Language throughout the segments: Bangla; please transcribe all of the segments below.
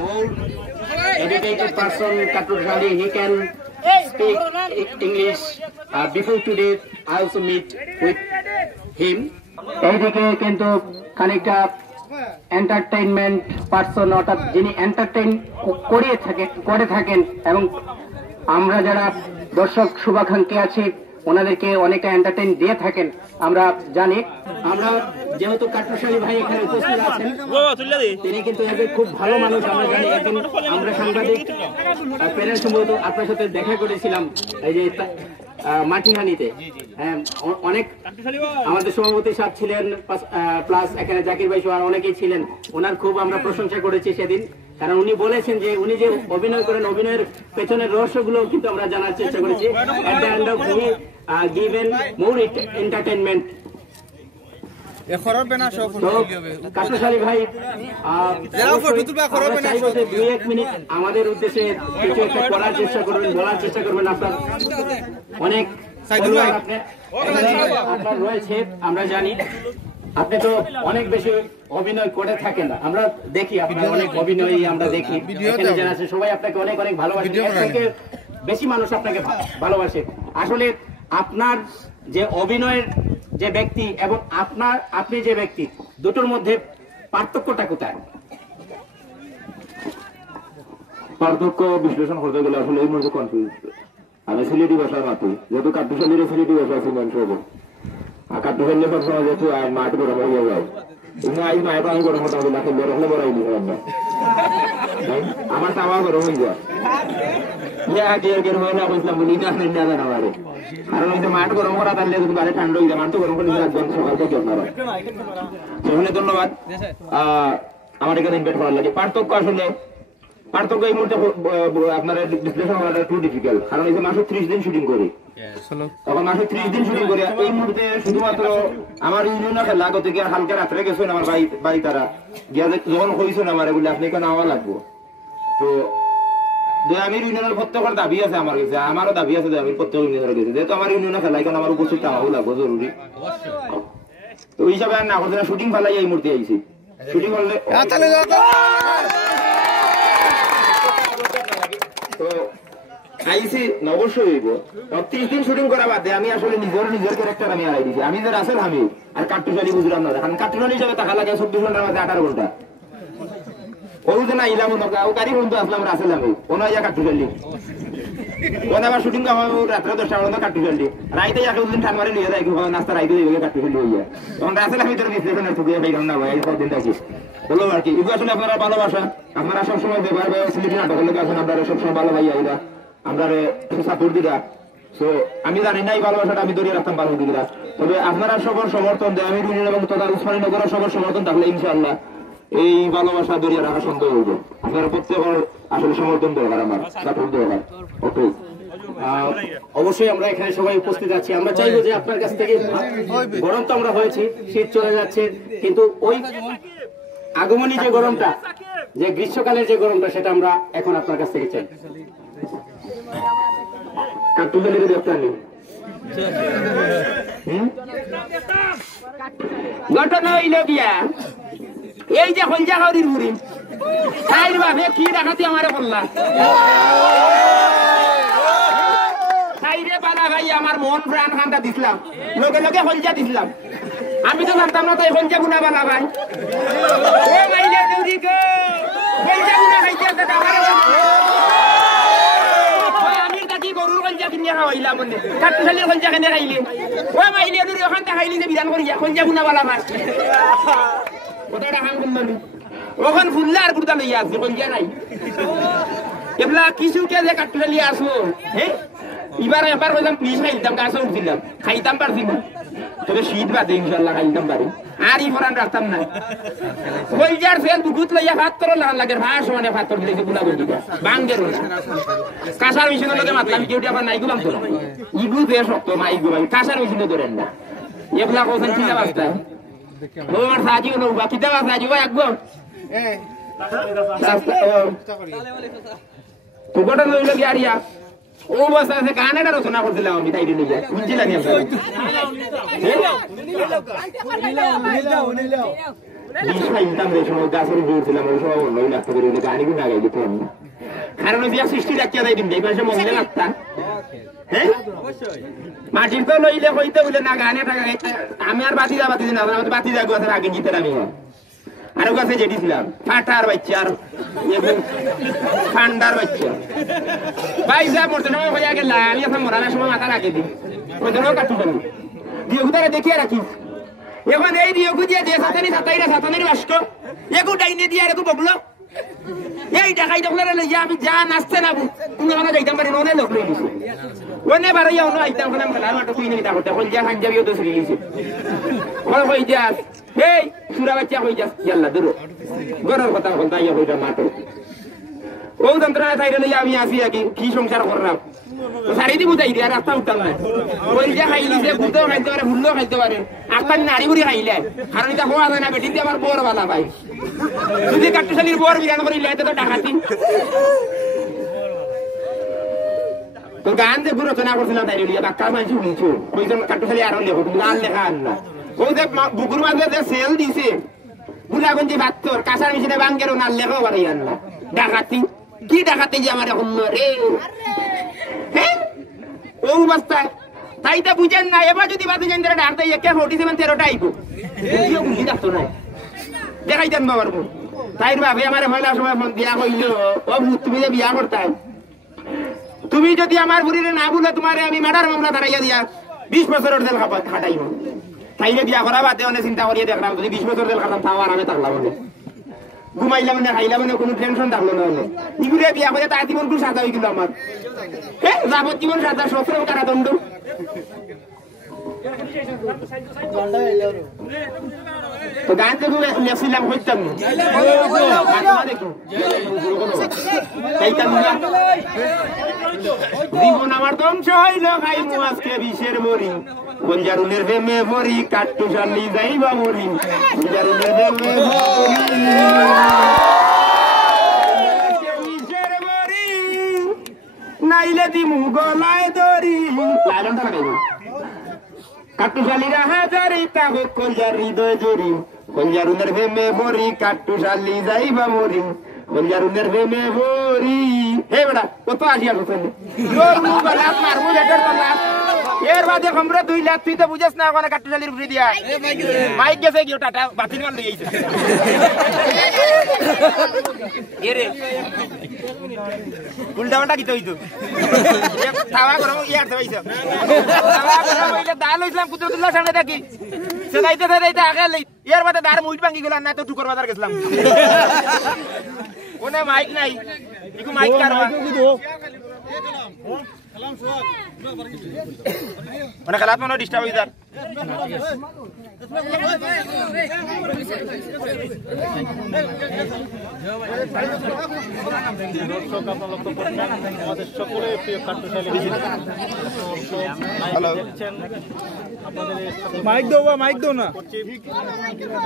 more educated person, Katurjali. He can speak English. Before today, I also meet with him. এইদিকে কিন্তু খানিকটা এন্টারটেইনমেন্ট পারসন, অর্থাৎ যিনি এন্টারটেইন করে থাকেন এবং আমরা যারা দর্শক শুভাকাঙ্ক্ষী আছি ওনাদেরকে অনেকে এন্টারটেইন দিয়ে থাকেন আমরা জানি। আমরা যেহেতু কাটুশালী ভাই এখানে উপস্থিত আছেন, তিনি কিন্তু একজন খুব ভালো মানুষ আমরা জানি। একদিন আমরা সাংবাদিক প্যানেল সম্ভবত আপনার সাথে দেখা করেছিলাম এই যে মাটিহানিতে। অনেক আমাদের সভাপতি সাহেব ছিলেন, প্লাস এখানে জাকির ভাই সহ অনেকেই ছিলেন। ওনার খুব আমরা প্রশংসা করেছি সেদিন, কারণ উনি বলেছেন যে উনি যে অভিনয় করেন অভিনয়ের পেছনের রহস্যগুলো কিন্তু আমরা জানার চেষ্টা করেছি। At the end of he given more entertainment. কাটুশালী ভাই দুই এক মিনিট আমাদের উদ্দেশ্যে কিছু একটা করার চেষ্টা করবেন, বলার চেষ্টা করবেন। আপনার অনেক আপনার রয়েছে, আমরা জানি আপনি তো অনেক বেশি অভিনয় করে থাকেন। আমরা দেখি আপনার অনেক অভিনয় আমরা দেখি, যারা আছে সবাই আপনাকে অনেক অনেক ভালোবাসে, এর থেকে বেশি মানুষ আপনাকে ভালোবাসে। আসলে আপনার যে অভিনয়ের যে ব্যক্তি এবং আপনি যে ব্যক্তি, দুটোর মধ্যে পার্থক্যটা কোথায়? পার্থক্য বিশ্লেষণ করতে গেলে আসলে এই মধ্যে কনফিউজ। আমি সিলেটি ভাষার মাতি, যেহেতু কাটুশালীর সিলেটি ভাষা আছে মানুষ হবো, আর কাটুশালী সবসময় যেহেতু মাঠ গরম হয়ে যায়, আজ মায়ের আমি গরম হতে হবে না, খেলে রাখলে বড়াই নি আমার তাওয়া গরম হয়ে যায়। কারণ ওই যে মাঠ গরম করা তাহলে যদি বাইরে ঠান্ডা হয়ে যায়, মাঠ তো গরম করে রাখবেন সকাল থেকে আপনারা। সেখানে ধন্যবাদ আমার এখানে ইনভাইট করার লাগে। পার্থক্য এই মুহূর্তে আপনার বিশ্লেষণ করাটা একটু ডিফিকাল্ট, কারণ এই যে মাসে 30 দিন শুটিং করি, তখন মাসে 30 দিন শুটিং করি। এই মুহূর্তে শুধুমাত্র আমার ইউনিয়ন খেলা গত গিয়ে হালকা রাত্রে গেছেন আমার বাড়ি তারা গিয়া যখন হয়েছেন আমার বলে আপনি এখানে আওয়া লাগবো। তো আমির ইউনিয়নের প্রত্যেকের দাবি আছে আমার কাছে, আমারও দাবি আছে আমির প্রত্যেক ইউনিয়নের কাছে, যেহেতু আমার ইউনিয়নে খেলা এখানে আমার উপস্থিত হওয়া লাগবো জরুরি। তো ওই হিসাবে আর না করতে শুটিং ফেলাই এই মুহূর্তে আইছি। শুটিং করলে তো আইসি অবশ্যই হইব। 30 দিন শুটিং করা বাদে আমি আসলে নিজের ক্যারেক্টার আমি হারাই দিছি। আমি যে রাসেল হামিদ আর কাটুশালী বুঝলাম না, কারণ কাটুশালী হিসাবে টাকা লাগে 24 ঘন্টার মধ্যে 18 ঘন্টা। ওই যে না ইলাম ও গাড়ি বন্ধু আসলাম রাসেল হামিদ, ওনা ইয়া কাটুশালী ওনা আবার শুটিং আমার রাত্রে 10টা পর্যন্ত কাটুশালী, রাইতে এক দিন ঠান মারে নিয়ে যায় নাস্তা রাইতে যাবে কাটুশালী হইয়া। তখন রাসেল হামিদের বিশ্লেষণ ঠুকিয়ে পাইলাম না ভাই, কদিন থাকি বলো আর কি। এগুলো আসলে আপনারা ভালোবাসা, আপনারা সবসময় ব্যবহার সিলেটি নাটকের লোক আছেন, আপনারা সবসময় ভালো ভাই আইরা আমরা সাপোর্ট দিরা। তো আমি জানি না এই ভালোবাসাটা আমি ধরিয়ে রাখতাম ভালো দিদিরা, তবে আপনারা সবার সমর্থন দেয় আমি এবং তথা উসমানীনগরের সবার সমর্থন থাকলে ইনশাআল্লাহ এই ভালোবাসা ধরিয়ে রাখা সম্ভব হইব। আপনারা প্রত্যেকের আসলে সমর্থন দরকার, আমার সাপোর্ট দরকার। ওকে, অবশ্যই আমরা এখানে সবাই উপস্থিত আছি। আমরা চাইবো যে আপনার কাছ থেকে, গরম তো আমরা হয়েছি, শীত চলে যাচ্ছে, কিন্তু ওই আগমনী যে গরমটা, যে গ্রীষ্মকালের যে গরমটা, সেটা আমরা এখন আপনার কাছ থেকে চাই। ঘটনা হইল গিয়া এই যে হলজা খাওয়ারির বুড়ি খাইর বাপে কি ডাকাতি আমারে বললা খাইরে পালা ভাই আমার মন প্রাণ খান্তা দিছিলাম, লগে লগে হলজা দিছিলাম। আমি তো জানতাম না তাই হলজা গুনা বালা ভাই ও মাইলে দৌড়ি গো হলজা গুনা খাইতে আছে আমারে গরুর কলজা কিনে খাওয়াইলাম মনে কাটুশালীর কলজা কেনে খাইলি ও মাইলে দৌড়ি ওখানটা খাইলি যে বিধান করিয়া কলজা গুনা বালা ভাই কথাটা খান করলাম ওখান ফুললা আর বুড়া লইয়া আছে কলজা নাই এবলা কিছু কে যে কাটুশালী আসো হ্যাঁ এবার কইলাম প্লিজ খাইতাম গাছে উঠছিলাম খাইতাম পারছি না, তবে শীত বাদে ইনশাল্লাহ খাইতাম পারি আর ই ফরান রাখতাম না। কলজার ফেল দুধ লইয়া ভাত করো লাগে ভাত সমানে ভাত করে দিলে গুলা বন্ধু বাঙ্গের কাঁসার মেশিনের লোকে মাতলাম কেউ আবার নাইগু বাংতো না ইগু দিয়ে শক্ত মা ইগু ভাই কাঁসার মেশিনে ধরেন না এগুলা কোথায় চিন্তা বাস্তা ও আমার সাহায্য নৌবা কিতা বাস সাহায্য ভাই একদম তো গোটা নইল গিয়ারিয়া ও বসে আছে গানেটা রচনা করছিলাম আমি তাই নিয়ে যাই বুঝছিলাম বিষ খাইতাম এই সময় গাছের উপর ছিলাম ওই সময় অন্য লাগতে পারি গাড়ি গুলো আগে দিতে পারি না কারণ ওই সৃষ্টি রাখিয়া যাই দিন এই পাশে মহিলা লাগতাম হ্যাঁ মাটির তো লইলে কইতে বলে না গানে টাকা আমি আর বাতি না আমার বাতি যাবো আগে জিতে আমি আরো কাছে যেটি ছিলাম ফাটার বাচ্চা আর ঠান্ডার বাচ্চা ভাই যা মরতে সময় হয়ে গেল আমি এখন মরানোর সময় মাথা রাখে দিই ওই জন্য কাটু পাবো দিয়েগু তারা দেখিয়ে রাখিস এখন এই দিয়েগু দিয়ে দিয়ে সাতাইরা বাস্ক এগু ডাইনে দিয়ে এরকম বগলো এই দেখাই দেখলে আমি যা নাচতে নাবো তুমি ওখানে যাইতাম পারি ওনে লোক লই দিছে ওনে বাড়াইয়া অন্য আইতাম ওখানে খেলার মাঠে তুই নিয়ে থাকতে হল যা খান যাবিও তো ছিঁড়ে গেছে হই যাস এই সুরা বাচ্চা হয়ে যাস ইয়াল্লা দূর গরর কথা বলতে ইয়া হইটা মাঠে ও যন্ত্রণা থাইলে লইয়া আমি আসি কি সংসার করলাম সারি দিব যাই দিয়া রাস্তা উঠতাম না ওই যে খাইলি যে গুতো খাইতে পারে ভুলও খাইতে পারে আপনার নারী বুড়ি খাইলে কারণ এটা হওয়া যায় না বেটি দিয়ে আমার বড় বালা ভাই যদি কাটুশালির বড় বিরান করিলে তো ডাকাতি তো গান যে রচনা করছিলাম তাই লিয়া বাক্কা মানছি শুনছো ওইজন কাটুশালি আরো লেখো গান লেখা আনলা ওই যে বুকুর মাঝে যে সেল দিছে বুলাগঞ্জি বাত্তর কাঁচার মিশিনে বাঙ্গেরও নাল লেখাও বাড়াই আনলা ডাকাতি কি ডাকাতি যে আমার এখন রে হ্যাঁ ও অবস্থায় তাই তো বুঝেন না এবার যদি বাতি জানতে ডাকতে একে 47 আইবো বুঝিও বুঝি ডাকতো না দেখাই দেন বাবার বোন তাই ভাবে আমার মহিলা সময় মন বিয়া হইল ও তুমি যে বিয়া করতাম তুমি যদি আমার বুড়িরে না বলে তোমারে আমি মার্ডার মামলা দাঁড়াইয়া দিয়া 20 বছরের জেল খাটাইব তাইলে বিয়া করা বাদে অনেক চিন্তা করিয়া দেখলাম যদি 20 বছর জেল খাটাম তাও আরামে থাকলাম ঘুমাইলাম না খাইলাম না কোনো টেনশন থাকলো না হলে ইগুলো বিয়া করে তার জীবন খুব সাজা হয়ে গেল আমার হ্যাঁ যাবজ্জীবন সাজা সতেরো কারাদণ্ড তো গান তো লেছিলাম হইতাম জীবন আমার ধ্বংস হইল খাইমু আজকে বিষের মরি গঞ্জারুনের প্রেমে মরি কাট্টু শালি যাইবা মরি গঞ্জারুনের প্রেমে বিষের মরি নাইলে দিমু গলায় দড়ি কাটুশালিরা হাজারি তাগো কলজার হৃদয় জড়ি কলজারুনের প্রেমে মরি কাটুশালি যাইবা মরি কলজারুনের প্রেমে মরি হে বেটা কত আসিয়া কথা মারবো লেটার এর বাদে আমরা 2 লাখ তুই তো বুঝাস না ওখানে কাটুশালির উপরে দিয়া মাইক গেছে কি টাটা বাতিল মাল লইছে এরে উল্টা উল্টা কিতো হইতো খাওয়া করো ইয়ার দেইছো খাওয়া করো হইলে দাল হইছিলাম কুতুবুল্লাহ সামনে দেখি সেটাইতে আগে লই এর বাদে দার মুইট ভাঙি গেল না তো টুকর বাজার গেছিলাম কোনে মাইক নাই ইকু মাইক কারবা মানে খেলাত মনে ডিস্টার্ব হয়ে যার সকলে প্রিয় কাটুশালী মাইক দাও না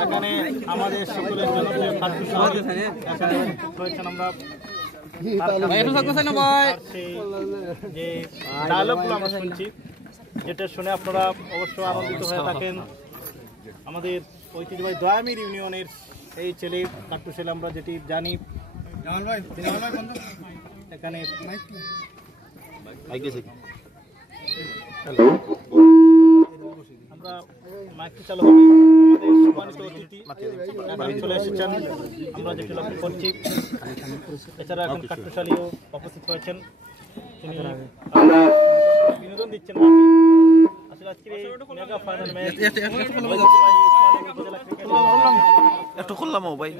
এখানে আমাদের সকলের জনপ্রিয় কাটুশালী আমরা যে ডায়লগগুলো আমরা শুনছি যেটা শুনে আপনারা অবশ্যই আনন্দিত হয়ে থাকেন আমাদের ঐতিহ্যবাহী দয়ামির ইউনিয়নের এই ছেলে কাটুশালী আমরা যেটি জানি এখানে আমরা মাইকটি চালু হবে আমাদের সম্মানিত অতিথি চলে এসেছেন আমরা যেটি লক্ষ্য করছি এছাড়া এখন কাটুশালীও উপস্থিত হয়েছেন তিনি বিনোদন দিচ্ছেন আসলে আজকের এই মেগা ফাইনাল ম্যাচ একটু করলাম ভাই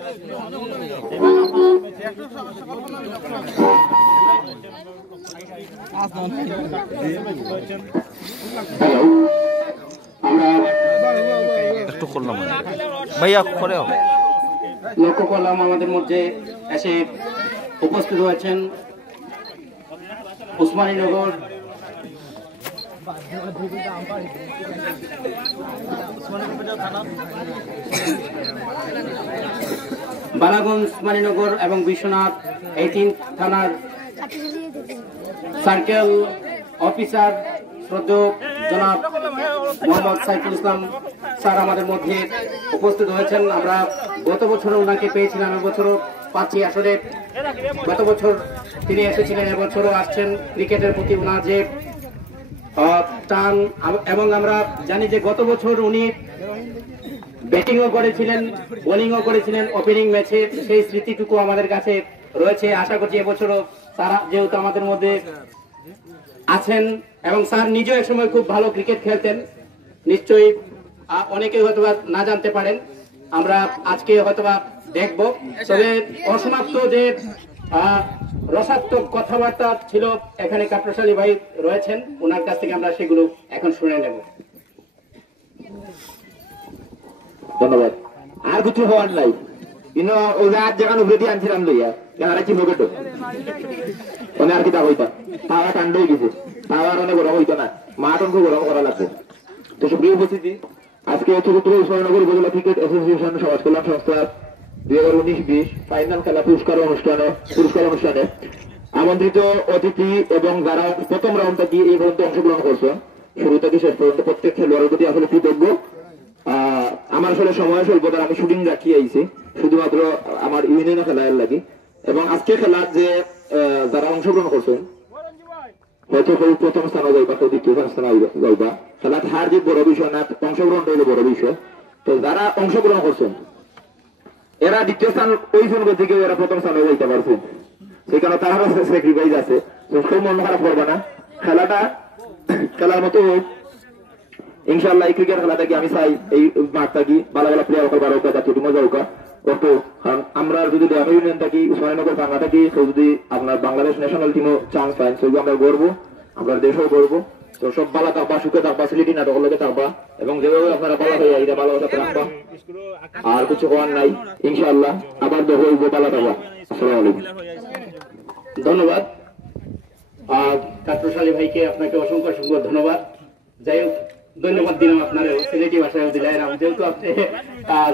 একটু করলাম ভাইয়া করে লক্ষ্য করলাম আমাদের মধ্যে এসে উপস্থিত হয়েছেন উসমানীনগর বালাগঞ্জ উসমানীনগর এবং বিশ্বনাথ এই 3 থানার সার্কেল অফিসার শ্রদ্ধেয় জনাব মোহাম্মদ সাইফুল ইসলাম স্যার আমাদের মধ্যে উপস্থিত হয়েছেন। আমরা গত বছর ওনাকে পেয়েছিলাম, এবছরও পাচ্ছি। আসলে গত বছর তিনি এসেছিলেন, এবছরও আসছেন। ক্রিকেটের প্রতি ওনার যে টান, এবং আমরা জানি যে গত বছর উনি ব্যাটিংও করেছিলেন, বোলিংও করেছিলেন ওপেনিং ম্যাচে, সেই স্মৃতিটুকু আমাদের কাছে রয়েছে। আশা করছি এবছরও তারা যেহেতু আমাদের মধ্যে আছেন, এবং স্যার নিজেও এক সময় খুব ভালো ক্রিকেট খেলতেন, নিশ্চয়ই অনেকে হয়তো না জানতে পারেন, আমরা আজকে হয়তো দেখব। তবে অসমাপ্ত যে রসাত্মক কথাবার্তা ছিল, এখানে কাটরশালী ভাই রয়েছেন, ওনার কাছ থেকে আমরা সেগুলো এখন শুনে নেব। ধন্যবাদ। আর কিছু হওয়ার নাই, কিন্তু ওই আজ যেখানে উপরে দিয়ে আনছিলাম লইয়া দেখা কি পকেট মানে আর কি তা হইতা পাওয়া ঠান্ডা হয়ে গেছে, পাওয়ার অনেক গরম হইতো না, মাঠ অনেক গরম করা লাগছে। তো সুপ্রিয় উপস্থিতি, আজকে চতুর্থ উসমানীনগর উপজেলা ক্রিকেট অ্যাসোসিয়েশন সমাজ কল্যাণ সংস্থার 2019-20 ফাইনাল খেলা পুরস্কার অনুষ্ঠানে আমন্ত্রিত অতিথি এবং যারা প্রথম রাউন্ড থেকে এই পর্যন্ত অংশগ্রহণ করছেন, শুরু থেকে শেষ পর্যন্ত প্রত্যেক খেলোয়াড়ের প্রতি আসলে কৃতজ্ঞ। আমার আসলে সময় স্বল্পতার আমি শুটিং রাখি আইছি শুধুমাত্র আমার ইউনিয়নে খেলার লাগি, এবং আজকে খেলার যে যারা অংশগ্রহণ করছেন হয়তো প্রথম স্থানে যাইবা, দ্বিতীয় স্থানে যাইবা, খেলার হার যে বড় বিষয় না, অংশগ্রহণটা হলো বড় বিষয়। তো যারা অংশগ্রহণ করছেন এরা দ্বিতীয় স্থান ওই জন্য থেকে এরা প্রথম স্থানে যাইতে পারছেন, সেই কারণে তারা স্যাক্রিফাইস আছে। খুব মন খারাপ করবে না, খেলাটা খেলার মতো হোক ইনশাল্লাহ। এই ক্রিকেট খেলাটাকে আমি চাই এই মাঠটা কি ভালো ভালো প্লেয়ার হোক, বারো জাতীয় টিমও যাওক অত, কারণ আমরা যদি গ্রামীণ ইউনিয়ন থাকি, উসমানীনগর বাংলা থাকি, তো যদি আপনার বাংলাদেশ ন্যাশনাল টিমও চান্স পায়, সেগুলো আমরা গড়বো, আমরা দেশও গড়বো। তো সব ভালো থাকবা, সুখে থাকবা, সিলেটি নাটকের লোকে থাকবা, এবং যেভাবে আপনারা ভালো হয়ে এটা ভালোবাসা রাখবা। আর কিছু হওয়ার নাই, ইনশাআল্লাহ আবার দেখো ভালো থাকবা। আসসালামু আলাইকুম। ধন্যবাদ কাটরশালী ভাইকে, আপনাকে অসংখ্য অসংখ্য ধন্যবাদ। যাই হোক, ধন্যবাদ দিলাম আপনারও সিলেটি ভাষায় দিলাম, যেহেতু আপনি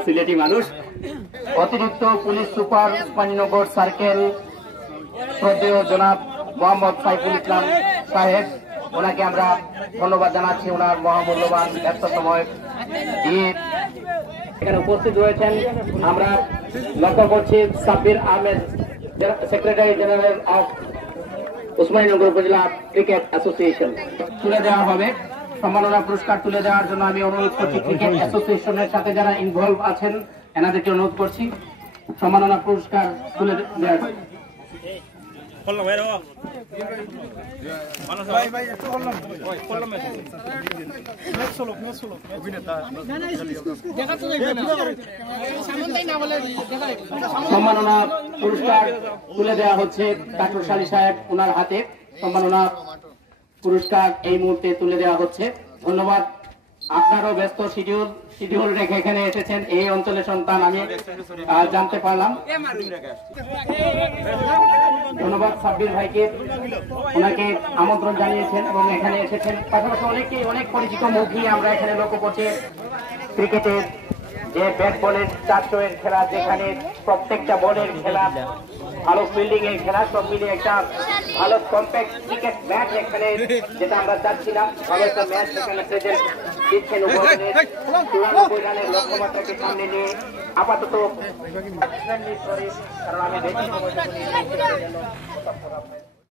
সিলেটি মানুষ। অতিরিক্ত পুলিশ সুপার উসমানীনগর সার্কেল শ্রদ্ধেয় জনাব মোহাম্মদ সাইফুল ইসলাম সাহেব, ওনাকে আমরা ধন্যবাদ জানাচ্ছি ওনার মহামূল্যবান ব্যস্ত সময় দিয়ে এখানে উপস্থিত রয়েছেন। আমরা লক্ষ্য করছি Sabbir Ahmed, secretary general of Osmaninagar উপজেলা ক্রিকেট অ্যাসোসিয়েশন তুলে দেওয়া হবে। সম্মাননা পুরস্কার তুলে দেওয়ার জন্য আমি অনুরোধ করছি ক্রিকেট অ্যাসোসিয়েশনের সাথে যারা ইনভলভ আছেন এনাদেরকে অনুরোধ করছি সম্মাননা পুরস্কার তুলে দেওয়ার। সম্মাননা পুরস্কার তুলে দেওয়া হচ্ছে কাটরশালী সাহেব, ওনার হাতে সম্মাননা পুরস্কার এই মুহূর্তে তুলে দেওয়া হচ্ছে। ধন্যবাদ। আপনারও ব্যস্ত শিডিউল রেখে এখানে এসেছেন, এই অঞ্চলের সন্তান আমি জানতে পারলাম। ধন্যবাদ সাব্বির ভাইকে, ওনাকে আমন্ত্রণ জানিয়েছেন এবং এখানে এসেছেন। পাশাপাশি অনেক পরিচিত মুখ নিয়ে আমরা এখানে লক্ষ্য করছি ক্রিকেটের যে ব্যাট বলের 400 এর খেলা, যেখানে প্রত্যেকটা বলের খেলা, ভালো ফিল্ডিং এর খেলা, সব মিলিয়ে একটা ভালো কম্প্যাক্ট ক্রিকেট ম্যাচ এখানে, যেটা আমরা চাচ্ছিলাম ভালো একটা ম্যাচ এখানে প্রেজেন্ট দিচ্ছেন। 94 রানের লক্ষ্যমাত্রাকে সামনে নিয়ে আপাতত, কারণ আমি বেশি সময়